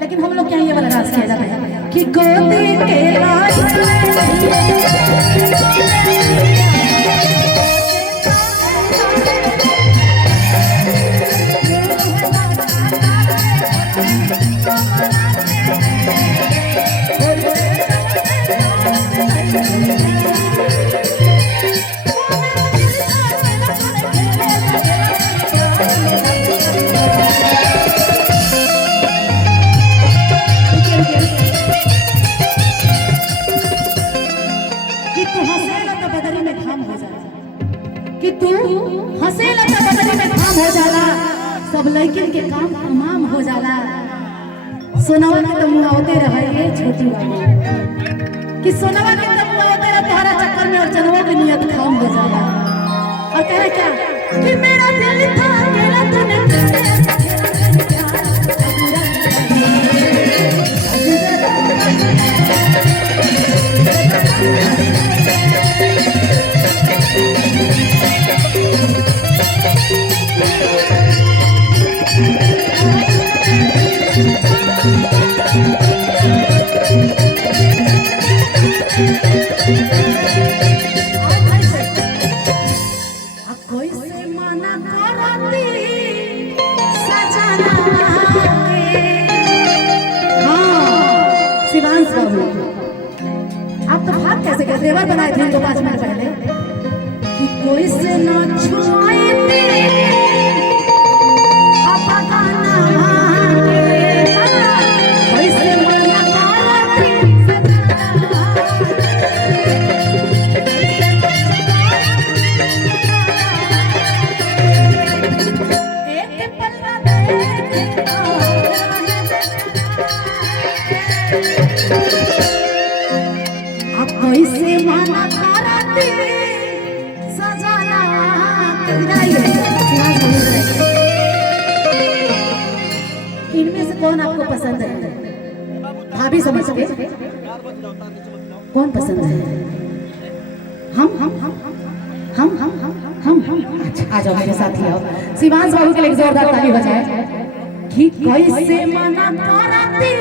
लेकिन हम लोग क्या ये वाला डांस किया जाता है कि गोदी के लाज कि तू हंसेला तो बदली में काम हो जाला, सब लड़किन के काम तमाम हो जाला। सोनवा के तो मुआवते रहे छोटी वाली कि सोनवा के तो मुआवते रहे तोहरा चक्कर में और जनवा की नियत काम हो जाला। और कह रहे क्या कि मेरा दिल था मेरा तूने आप तो भाग कैसे गए? देवर बनाए थे इनको 5 मिनट पहले कि कोई से ना छुआए तेरे आपा गाना कोई से मना करती एक पल्ला देख कैसे माना करती सजाना इनमें से कौन आपको पसंद है? भाभी समझ के कौन पसंद है? हम अच्छा आ जाओ मेरे साथ ही आओ। शिवांश बाबू के लिए जोरदार ताली बजाए कि कैसे माना करती